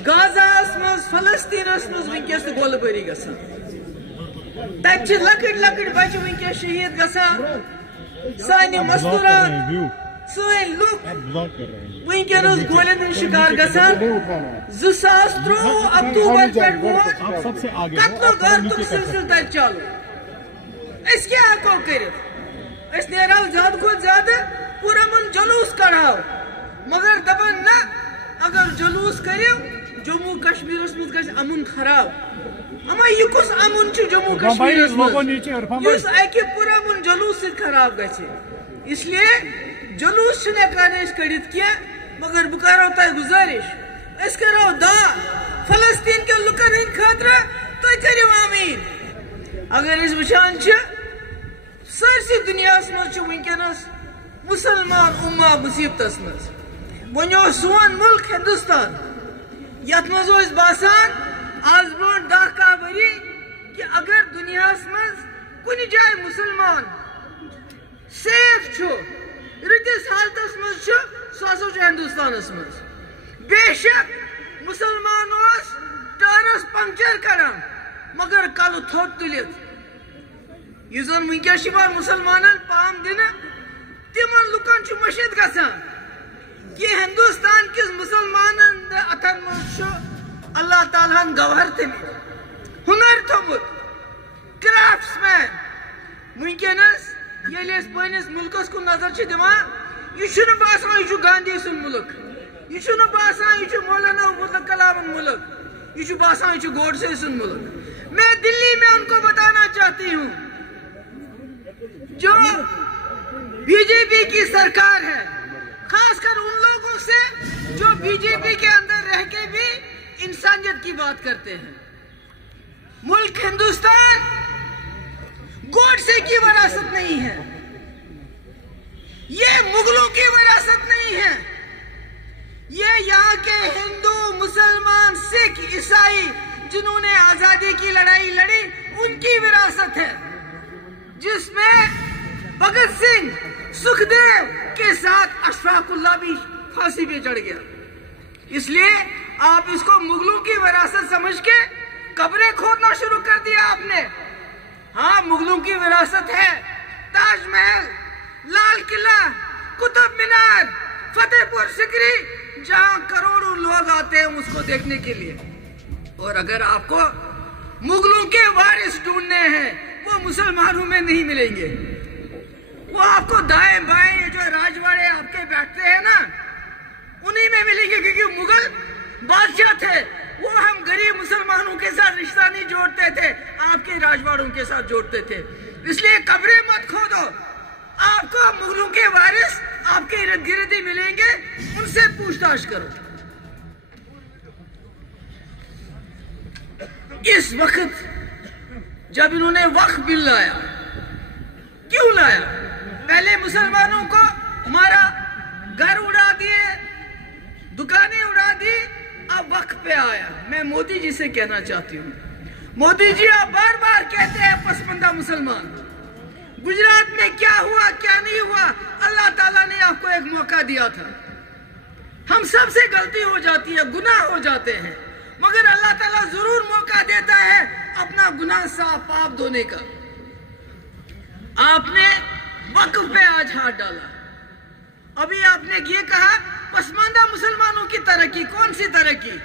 Gaza मज फलस्तीन मज वनकस गोल बारी गसान तक लकट लकट बच्चे वनकस शहीद गसान सानि मस्तूरात सन लुक वनकस गोलन शिकार गसान 2023 अक्टूबर पे कत्लो गारतुक सिलसिल तक चालू क्या हको कर नेराव ज्यादा खुद ज्यादा पुरमन जुलूस कड़ाव मगर दपन ना अगर जुलूस करो जम्मू कश्मीर मज अमुन खराब अमा यह कुछ अमुन जम्मू कश्मीर अकि पुरमन जुलूस खराब गए इसलिए जुलूस कड़ित क्या मगर बह करो तुम गुजारिश करो दा फलस्तीन के लुकन हंद खातर तुम करो आमीन अगर वुचान सरसी दुनिया मज वनकस मुसलमान उम्मा मुसीबत मज वो सोन मुल्क हिंदुस्तान यथ मज बासान आज ब्रो 10 वरी कि अगर दुनिया मज कुन जाए मुसलमान सेफ रितिस हालत मज सह हिंदुस्तान मज बेशक मुसलमान टारस पंक्चर करान मगर कल थोत तुलित यह जन वनकस मुसलमान पाम दिन तिमन लुकन मशिद गसान कि हिंदुस्तान किस मुसलमान अथन मज अल्लाह ताला गवहर तमित हुनर थोमुत क्राफ्ट्समैन वनकस ये पनिस मुल्कस कुन नजर दिवान यह बासान यह गांधी सुन मुल्क यह बासान यह मौलाना अबुल कलाम मुल्क यह बासान यह गोडसे सुन मुल्क मैं दिल्ली में उनको बताना चाहती हूँ जो बीजेपी की सरकार है खासकर उन लोगों से जो बीजेपी के अंदर रह के भी इंसानियत की बात करते हैं मुल्क हिंदुस्तान गोडसे की विरासत नहीं है ये मुगलों की विरासत नहीं है ये यहाँ के हिंदू मुसलमान सिख ईसाई जिन्होंने आजादी की लड़ाई लड़ी उनकी विरासत है जिसमें भगत सिंह सुखदेव के साथ अशफाकुल्लाह भी फांसी पे चढ़ गया इसलिए आप इसको मुगलों की विरासत समझ के कब्रें खोदना शुरू कर दिया आपने हाँ मुगलों की विरासत है ताजमहल लाल किला कुतुब मीनार फतेहपुर सिकरी जहां करोड़ों लोग आते हैं उसको देखने के लिए और अगर आपको मुगलों के वारिस ढूंढने हैं वो मुसलमानों में नहीं मिलेंगे वो आपको दाएं बाएं जो राजवाड़े आपके बैठते हैं ना उन्हीं में मिलेंगे क्योंकि मुगल बादशाह थे वो हम गरीब मुसलमानों के साथ रिश्ता नहीं जोड़ते थे आपके राजवाड़ों के साथ जोड़ते थे इसलिए कब्रें मत खोदो आपको मुगलों के वारिस आपके इर्द गिर्द ही मिलेंगे उनसे पूछताछ करो इस वक्त जब इन्होंने वक्फ बिल लाया क्यों लाया पहले मुसलमानों को मारा घर उड़ा दिए दुकानें उड़ा दी अब वक्फ पे आया मैं मोदी जी से कहना चाहती हूँ मोदी जी आप बार बार कहते हैं पसमंदा मुसलमान गुजरात में क्या हुआ क्या नहीं हुआ अल्लाह ताला ने आपको एक मौका दिया था हम सब से गलती हो जाती है गुनाह हो जाते हैं मगर अल्लाह ताला जरूर मौका देता है अपना गुनाह साफ पाप धोने का आपने वक्फ पे आज हाथ डाला अभी आपने ये कहा पसमानदा मुसलमानों की तरक्की कौन सी तरक्की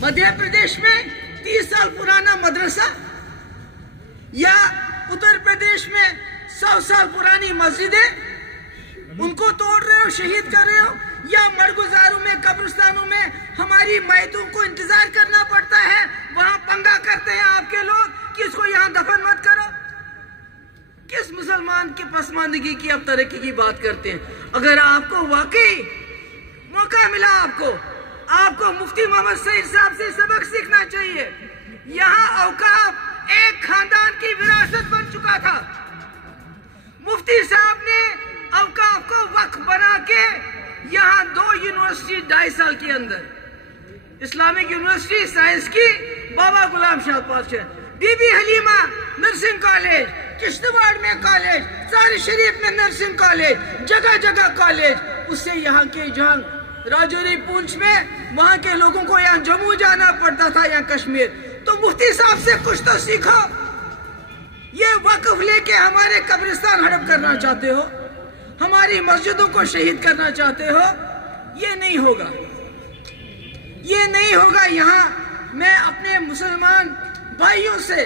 मध्य प्रदेश में 30 साल पुराना मदरसा या उत्तर प्रदेश में 100 साल पुरानी मस्जिदें उनको तोड़ रहे हो शहीद कर रहे हो या मरगुजारों में कब्रिस्तानों में हमारी मैतों को इंतजार करना पड़ता है वहां पंगा करते हैं आपके लोग कि इसको यहाँ दफन मत करो किस मुसलमान की पसमानदगी की आप तरक्की की बात करते हैं अगर आपको वाकई मौका मिला आपको मुफ्ती मोहम्मद सईद साहब से सबक सीखना चाहिए यहाँ औकाफ एक खानदान की विरासत बन चुका था मुफ्ती साहब ने औकाफ को वक्फ बना के यहाँ 2 यूनिवर्सिटी 2.5 साल के अंदर इस्लामिक यूनिवर्सिटी साइंस की बाबा गुलाम शाह पातशाह बीबी हलीमा नर्सिंग कॉलेज किश्तवाड़ में कॉलेज सारी शरीफ में नर्सिंग कॉलेज जगह जगह कॉलेज उससे यहाँ के जहाँ राजौरी पूंछ में वहां के लोगों को यहाँ जम्मू जाना पड़ता था या कश्मीर। तो मुफ्ती साहब से कुछ तो सीखो। ये वक्फ लेके हमारे कब्रिस्तान हड़प करना चाहते हो, हमारी मस्जिदों को शहीद करना चाहते हो, ये नहीं होगा, ये नहीं होगा। यहाँ मैं अपने मुसलमान भाइयों से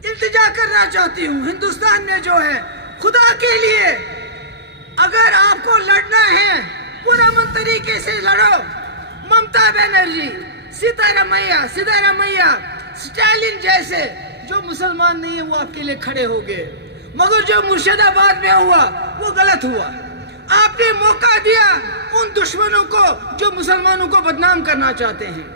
इल्तिजा करना चाहती हूँ, हिंदुस्तान में जो है, खुदा के लिए अगर आपको लड़ना है पुरअमन तरीके से लड़ो। ममता बनर्जी, सिद्धारमैया, स्टालिन जैसे जो मुसलमान नहीं है वो आपके लिए खड़े हो गए, मगर जो मुर्शिदाबाद में हुआ वो गलत हुआ। आपने मौका दिया उन दुश्मनों को जो मुसलमानों को बदनाम करना चाहते हैं।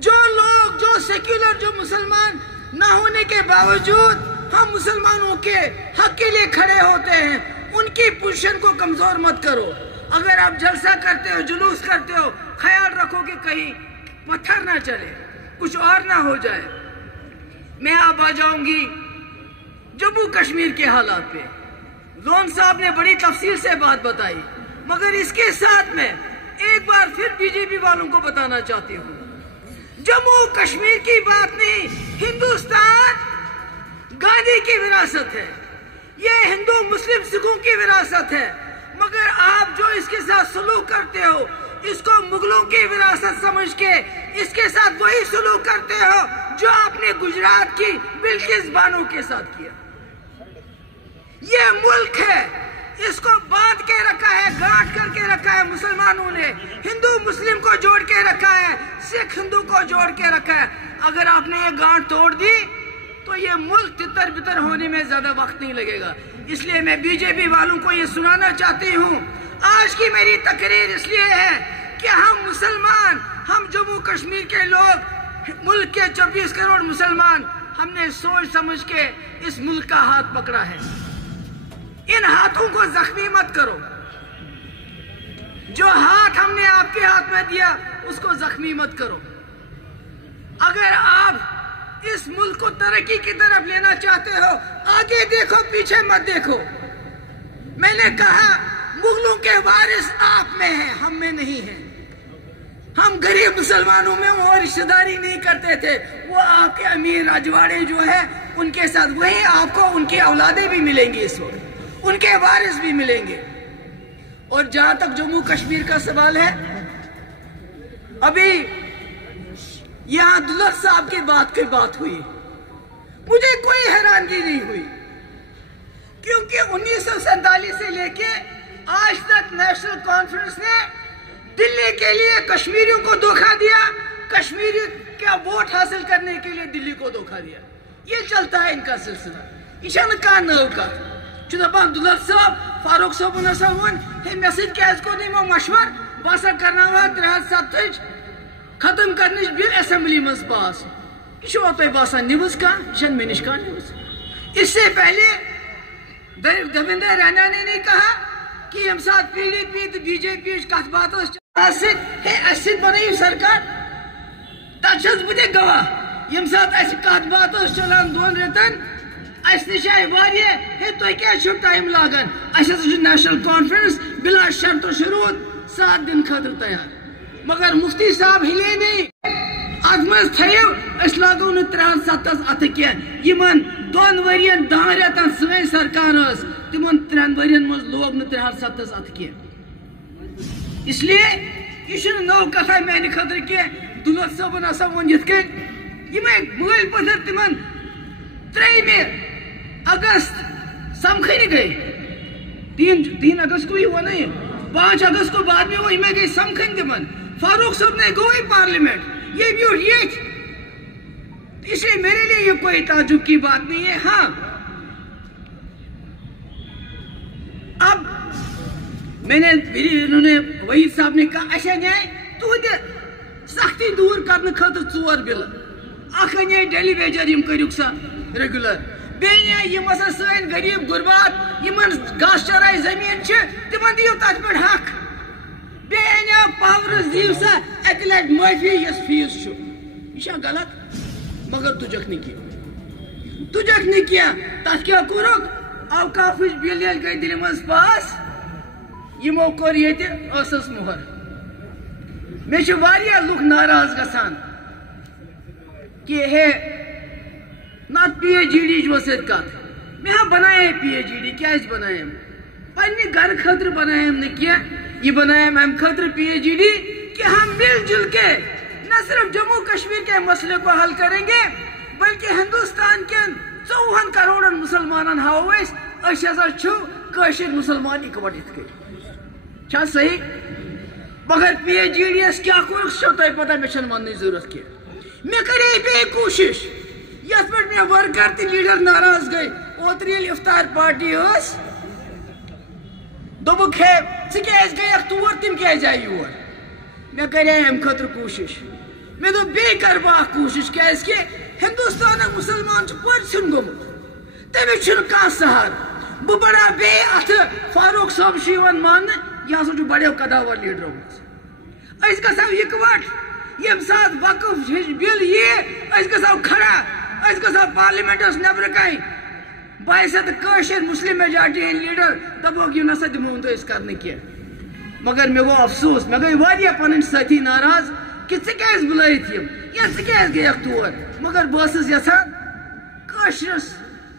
जो लोग जो सेक्युलर, जो मुसलमान ना होने के बावजूद हम मुसलमानों के हक के लिए खड़े होते हैं, उनकी पोजीशन को कमजोर मत करो। अगर आप जलसा करते हो, जुलूस करते हो, ख्याल रखो कि कहीं पत्थर ना चले, कुछ और ना हो जाए। मैं अब आ जाऊंगी जम्मू कश्मीर के हालात पे। लोन साहब ने बड़ी तफसील से बात बताई, मगर इसके साथ में एक बार फिर बीजेपी वालों को बताना चाहती हूँ, जम्मू कश्मीर की बात नहीं, हिंदुस्तान गांधी की विरासत है, ये हिंदू मुस्लिम सिखों की विरासत है। मगर आप जो इसके साथ सलूक करते हो, इसको मुगलों की विरासत समझ के इसके साथ वही सलूक करते हो जो आपने गुजरात की बिल्किस बानो के साथ किया। ये मुल्क है, इसको बांध के रखा है, गांठ करके रखा है मुसलमानों ने, हिंदू मुस्लिम को जोड़ के रखा है, सिख हिंदू को जोड़ के रखा है। अगर आपने ये गांठ तोड़ दी तो ये मुल्क तितर बितर होने में ज्यादा वक्त नहीं लगेगा। इसलिए मैं बीजेपी वालों को ये सुनाना चाहती हूँ, आज की मेरी तकरीर इसलिए है कि हम मुसलमान, हम जम्मू कश्मीर के लोग, मुल्क के 24 करोड़ मुसलमान, हमने सोच समझ के इस मुल्क का हाथ पकड़ा है। इन हाथों को जख्मी मत करो। जो हाथ हमने आपके हाथ में दिया उसको जख्मी मत करो। अगर आप इस मुल्क को तरक्की की तरफ लेना चाहते हो, आगे देखो, पीछे मत देखो। मैंने कहा मुगलों के वारिस आप में हैं, हम में नहीं हैं। हम गरीब मुसलमानों में वो रिश्तेदारी नहीं करते थे। वो आपके अमीर रजवाड़े जो है उनके साथ, वही आपको उनकी औलादें भी मिलेंगी, इस वक्त उनके वारिस भी मिलेंगे। और जहां तक जम्मू कश्मीर का सवाल है, अभी यहां दुलत साहब की बात हुई, मुझे कोई हैरानगी नहीं हुई, क्योंकि 1947 से लेके आज तक नेशनल कॉन्फ्रेंस ने दिल्ली के लिए कश्मीरियों को धोखा दिया, कश्मीरी का वोट हासिल करने के लिए दिल्ली को धोखा दिया। ये चलता है इनका सिलसिला। ईशान का नव का दपान दुलत साहब, फारूक साहब वन हे मे सो मशवर बस करना 370 खत्म करने बिल असेंबली मज पास। यह बसान न्यूज का, यह मे नश न्यूज। इससे पहले देवेंद्र रैना ने कहा कि यम साथ पीडीपी तो बीजेपी कत बात बन सरकार, तक बह गवाह। यम साथ कत बात चलान 2 रेतन, नश आए तुम क्या टाइम लागान, नेशनल कॉन्फ्रेंस बिला शर्त शुरूत 7 दिन खतर तैयार, मगर मुफ्ती साहब हिले नहीं। अत मज थो लागो न 370 अथ क्या 2 वरियन 10 रेतन सी सरकार तिम 3 वरियन मज लोग न 370 अथ क्या। इसलिए यह नव कथा मेरे खतर क्या। दुलत साहबन हसा वो मल पथर तिम 3 अगस्त समखन गई, 3 अगस्त को ही हुआ नहीं, 5 अगस्त को बाद में वो इमें गई समखन तिमन। फारूक साहब ने गई पार्लियामेंट, ये भी और ये। इसलिए मेरे लिए ये कोई ताजुब की बात नहीं है। हाँ, अब इन्होंने वहीद साहब ने कहा अच्छा न्याय तुद सख्ती दूर करने खतर 4 बिल। अख अने डेली वेजर यम करू सा रेगुलर, बेन सन गरीब गुरबात घास चराई जमीन तिम दियो तथ पे हक, बेन पावर दिव सा 1 लट माफी यस फीस यह गलत, मगर तुजक नहीं किया। तथ क्या कोरुक अवकाफ बिल गई दिल्ली मज पास, यमो कोर ये मोहर। میں چھِ واریاہ لُکھ ناراض گژھان کہ ہے نات پی ایچ ڈی ورسد کت میں ہاں بنائے پی ایچ ڈی کیٛازِ بنایم پننہِ گھر خٲطرٕ بنایم نہٕ کینٛہہ یہ بنایم امہِ خٲطرٕ پی ایچ ڈی کہ ہم مل جل کے نہ صرف جموں کشمیر کے مسئلے کو حل کریں گے بلکہ ہندوستان کے 54 کروڑ مسلمانن ہاو اس ہسا چھو کاشر مسلمان اکوٹ ات کر چھا صحیح مگر پی ایچ ڈی یس کیا کوش چھو تہ پتہ مے چھن وننٕچ ضرورت کی مے کرے بے کوشش یت پہ مے ورکر تہ لیڈر ناراض گئی اوتر ییٚلہِ افطار پارٹی ٲس دوٚپُکھ ہے ژٕ کیٛازِ گٔیَکھ تور تِم کیٛازِ آیہِ یور مے کرے امہِ خٲطرٕ کوشش مے دوٚپ بیٚیہِ کرٕ بہٕ اکھ کوشش کیٛازِ کہِ ہندوستانُک مُسلمان چھُ پٔرۍژھُن گوٚمُت تٔمِس چھُنہٕ کانٛہہ سہارٕ بہٕ بڑا بیٚیہِ اتھٕ فاروق صٲب چھُ یِوان ماننہٕ یہِ ہسا چھُ بڑیو قداور لیڈرو منٛز أسۍ گژھو اِکوٹ ییٚمہِ ساتہٕ وقف ہِش بِل یِیہِ أسۍ گژھو کھڑا أسۍ گژھو پارلِمنٹس نٮ۪برٕ کنہِ باعث کاشر مسلم میجارٹی ہند لیڈر دپوک یہ نسا دمو تو اس کرنے کی مگر مے گو افسوس مے گئی واریاہ پنن ساتھی ناراض کہ ژٕ کیٛازِ بُلٲیِتھ یِم یا ژٕ کیٛازِ گٔیَکھ تور مگر بہٕ ٲسٕس یژھان کٲشرس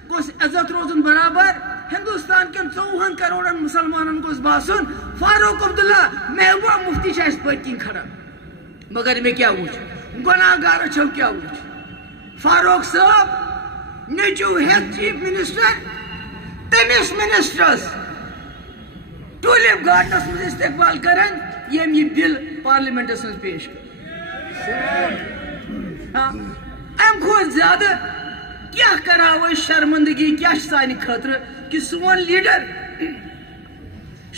گوٚژھ عزت روزُن برابر ہندوستان کٮ۪ن 54 کروڑن مسلمانن گوٚژھ باسُن فاروق عبداللہ محبوبہ مفتی چھِ اَسہِ پٔتۍ کِنۍ کھڑا مگر مےٚ کیٛاہ وُچھ گۄناہ گارو چھو کیٛاہ وُچھ فاروق صٲب نیچو ہیتھ چیف منسٹر تمس منسٹرس ٹولپ گارڈنس مز استقبال کرن یم یہ بل پارلیمنٹس مز پیش ام کھوت زیادہ کیا کراو شرمندگی کیا سانہ خاطر کہ سون لیڈر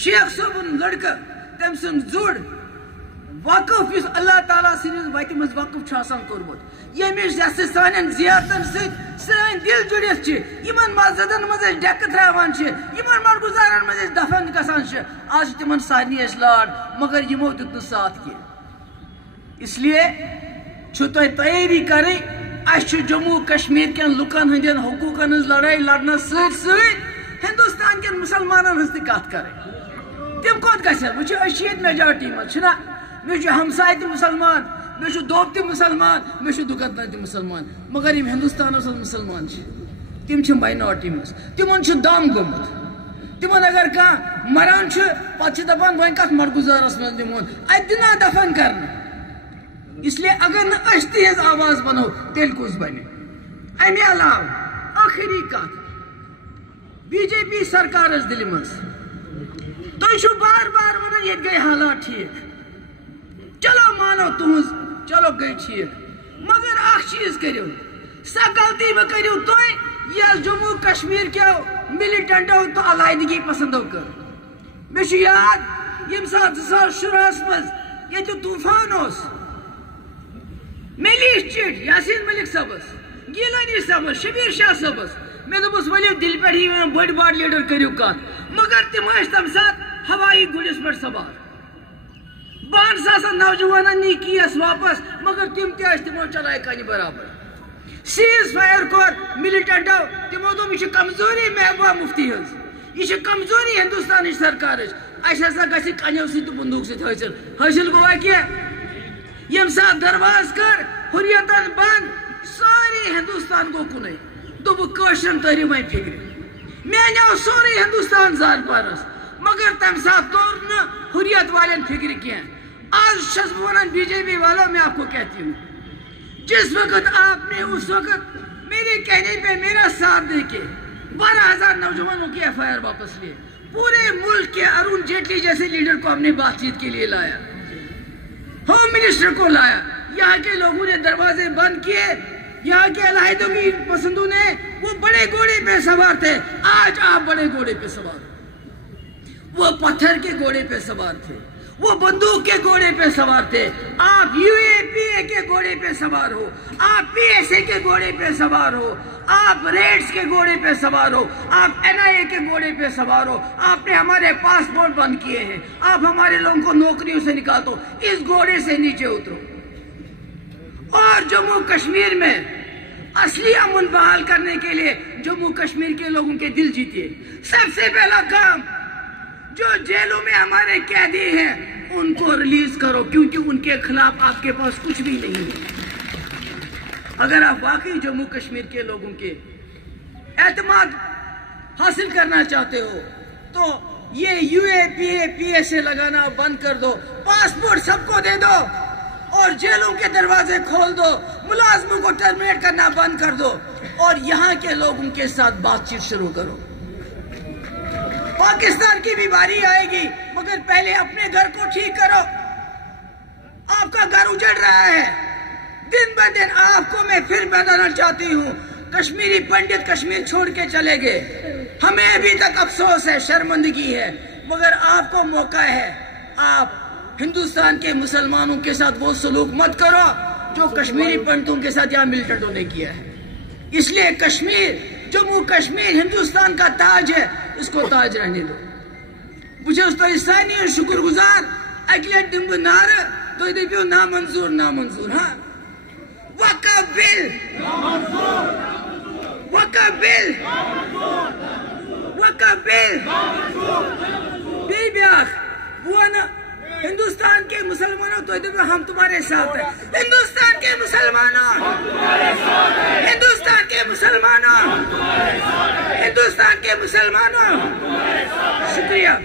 شیخ صٲبُن لڑکہ تم سن زُر وقف اس اللہ تعالیٰ سٕنٛدِس وتہِ منٛز وقف چھُ آسان کوٚرمُت ییٚمِچ یۄسہٕ سانٮ۪ن زیارتن سۭتۍ سٲنۍ دِل جُڑِتھ چھِ یِمن مسجدن منٛز أسۍ ڈٮ۪کہٕ ترٛاوان چھِ یِمن مڑگُزارن منٛز أسۍ دفن گژھان چھِ آز چھِ تِمن سارنٕے اَسہِ لاڈ مگر یِمو دیُت نہٕ ساتھ کینٛہہ اس لیے چھُ تۄہہِ تیٲری کرٕنۍ اَسہِ چھُ جموں کشمیٖر کٮ۪ن لُکن ہٕنٛدٮ۪ن حقوٗقن ہٕنٛز لڑٲے لڑنس سۭتۍ سۭتۍ ہندوستان کٮ۪ن مسلمانن ہٕنٛز تہِ کتھ کرٕنۍ تِم کوٚت گژھن وٕچھِو أسۍ چھِ ییٚتہِ میجارٹی منٛز چھِنا مےٚ چھُ ہمساے تہِ مُسلمان مےٚ چھُ دوب تہِ مُسلمان مےٚ چھُ دُکتنا تہِ مُسلمان مگر یِم ہندوستانس منٛز مُسلمان چھِ تِم چھِ ماینارٹی منٛز تِمن چھُ دم گوٚمُت تِمن اگر کانٛہہ مران چھُ پتہٕ چھِ دپان وۄنۍ کتھ مڑگُزارس منٛز دِمون اتہِ دِنا دفن کرنہٕ اس لیے اگر نہٕ أسۍ تِہنٛز آواز بنو تیٚلہِ کُس بنہِ امہِ علاوٕ ٲخری کتھ بی جے پی سرکارس دِلہِ منٛز تُہۍ چھِو بار بار ونان ییٚتہِ گٔے حالات ٹھیٖک چلو مانو تہذ چلو گئی ٹھیک مگر اخ چیز کرو سا غلطی میں کرو تھی یہ جموں کشمیر کے ملٹنٹو تو علیحدگی پسندو کر مے یاد یم سات 2016 مز یہ طوفان اس ملی چٹ یاسین ملک صبس گیلانی صبس شبیر شاہ صبس میں دس ولو دل پہ ہی بڑ بار لیڈر کرو کت مگر تم تم سات ہوائی گڑس پہ سوار بہن ساسن نوجوانن نی کیس واپس مگر تم تمو چلائے کن برابر سیز فائر کور ملٹنٹو تمو دوٚپ یہ کمزوری محبوبہ مفتی ہز یہ کمزوری ہندوستان سرکار ہسا گژھِ کنو سی بندوق ست حاصل گوا کہ یم سات درواز کر حریتن بند ساری ہندوستان گو کن دوٚپُکھ کٲشرٮ۪ن تٔرِو وۄنۍ فکر مےٚ انیو سورُے ہندوستان زار پارس مگر تمہ سات توٚر نہٕ حریت والٮ۪ن فکر کینٛہہ آج چھس بہٕ ونان بی جے پی والوں میں آپ کو کہتی ہوں جس وقت آپ نے اس وقت میرے کہنے پہ میرا ساتھ دے کے 12,000 نوجوانوں کی ایف آئی آر واپس لیے پورے ملک کے ارون جیٹلی جیسے لیڈر کو ہم نے بات چیت کے لیے لایا ہوم منسٹر کو لایا یہاں کے لوگوں نے دروازے بند کیے یہاں کے علیحدگی پسندوں نے وہ بڑے گھوڑے پہ سوار تھے آج آپ بڑے گھوڑے پہ سوار وہ پتھر کے گھوڑے پہ سوار تھے وہ بندوق کے گھوڑے پہ سوار تھے آپ یو اے پی اے کے گھوڑے پہ سوار ہو آپ پی ایس اے کے گھوڑے پہ سوار ہو آپ ریڈز کے گھوڑے پہ سوار ہو آپ این آئی اے کے گھوڑے پہ سوار ہو آپ نے ہمارے پاسپورٹ بند کیے ہیں آپ ہمارے لوگوں کو نوکریوں سے نکال دو اس گھوڑے سے نیچے اترو اور جموں کشمیر میں اصلی امن بحال کرنے کے لیے جموں کشمیر کے لوگوں کے دل جیتیے سب سے پہلا کام جو جیلوں میں ہمارے قیدی ہیں ان کو ریلیز کرو، کیونکہ ان کے خلاف آپ کے پاس کچھ بھی نہیں ہے۔ اگر آپ واقعی جموں کشمیر کے لوگوں کے اعتماد حاصل کرنا چاہتے ہو تو یہ UAPA لگانا بند کر دو، پاسپورٹ سب کو دے دو اور جیلوں کے دروازے کھول دو، ملازموں کو ٹرمینیٹ کرنا بند کر دو اور یہاں کے لوگوں کے ساتھ بات چیت شروع کرو۔ پاکستان کی بھی باری آئے گی، مگر پہلے اپنے گھر کو ٹھیک کرو۔ آپ کا گھر اجڑ رہا ہے، دن بہ دن آپ کو میں پھر بتانا چاہتی ہوں، کشمیری پنڈت کشمیر چھوڑ کے چلے گئے، ہمیں ابھی تک افسوس ہے، شرمندگی ہے، مگر آپ کو موقع ہے، آپ ہندوستان کے مسلمانوں کے ساتھ وہ سلوک مت کرو جو کشمیری پنڈتوں کے ساتھ یہاں ملٹنٹوں نے کیا ہے۔ اس لیے کشمیر، جموں کشمیر ہندوستان کا تاج ہے، اس کو تاج رہنے دو۔ مجھے اس تو اسانی شکر گزار اگلے دن نار تو دیکھو نامنظور نامنظور۔ ہاں وقف بل، وقف بل، وقف بل بیاخ وہ نا ہندوستان کے مسلمانوں تو دیکھو ہم تمہارے ساتھ ہیں، ہندوستان کے مسلمانوں، ہندوستان کے مسلمانوں، ہندوستان کے مسلمانوں، شکریہ۔